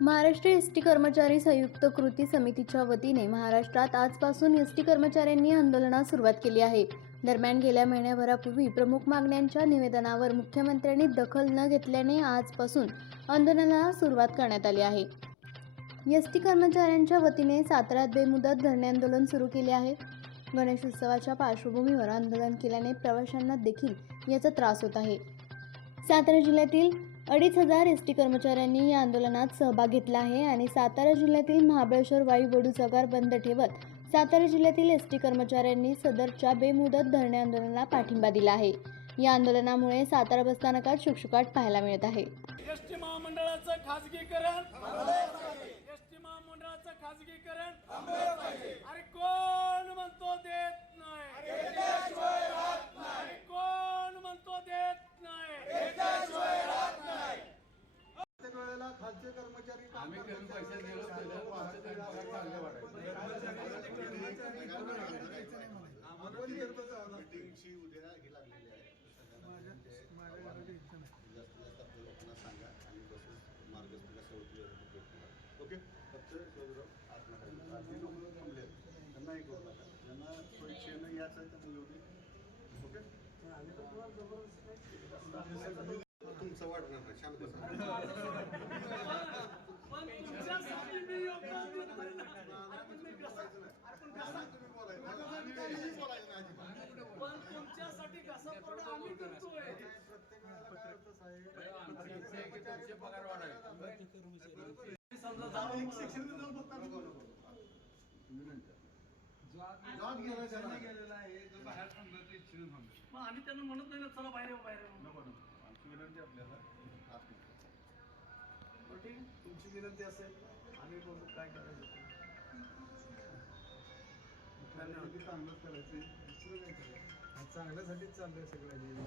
Maharashtra S T कर्मचारी संयुक्त कृती समितीच्या वतीने महाराष्ट्रात आजपासून एस टी कर्मचाऱ्यांनी आंदोलनास सुरुवात केली आहे. दरम्यान गेल्या महिन्याभरापूर्वी प्रमुख मागण्यांच्या निवेदनावर मुख्यमंत्र्यांनी दखल न घेतल्याने आजपासून आंदोलनाला सुरुवात करण्यात आली आहे. एस टी कर्मचाऱ्यांच्या वतीने साताऱ्यात बेमुदत धरणे आंदोलन सुरू केले आहे. गणेशोत्सवाच्या पार्श्वभूमीवर आंदोलन केल्याने प्रवाशांना देखील याचा त्रास होत आहे. सातारा जिल्ह्यातील अडीच हजार एस टी कर्मचाऱ्यांनी या आंदोलनात सहभाग घेतला आहे आणि सातारा जिल्ह्यातील महाबळेश्वर वाई वडू चगार बंद ठेवत सातारा जिल्ह्यातील एस टी कर्मचाऱ्यांनी सदरच्या बेमुदत धरणे आंदोलनाला पाठिंबा दिला आहे. या आंदोलनामुळे सातारा बसस्थानकात शुकशुकाट पाहायला मिळत आहे. एस टी महामंडळाचं खासगीकरण एस टी महामंडळाचं खासगीकरण अरे कोण? खालचे कर्मचारी काम आम्ही पैसे दिलो त्याच्यावर आमचं तरी पगार चांगले वाढायचे. मीटिंगची उद्या ही लागलेली आहे. सगळ्यांना ते जास्तीत जास्त आपल्या लोकांना सांगा आणि बसेस मार्गस्थ कशा होतील याचं ते करा. ओके? फक्त सौरभ आत नका येऊ. आधी लोक थांबले आहेत. त्यांना हे करू. नका यायचं आहे त्यांना येऊ दे. ओके वाटणार नाही शांत बसा पण तुमच्यासाठी मी योगदान देतोय ना. तुम्ही बोलायचं आम्ही बोलायचं नाही अजिबात. पण तुमच्यासाठी कसं पण आम्ही करतोय प्रत्येक वेळेला काय होतं साहेब आमची इच्छा आहे की तुमचे पगार वाढावे समजा जाऊन एक सेक्शन जाऊन आम्ही त्याला. मग आम्ही त्यांना म्हणत नाही ना चला बाहेर येऊ, बाहेर येऊ. आमची विनंती आपल्याला बरं ठीक आहे. तुमची विनंती असेल आम्ही बघू काय करायचं ते. धन्यवाद. किती चांगलंच करायचं दुसरं काय करायचं चांगल्यासाठीच चाललंय सगळं हे.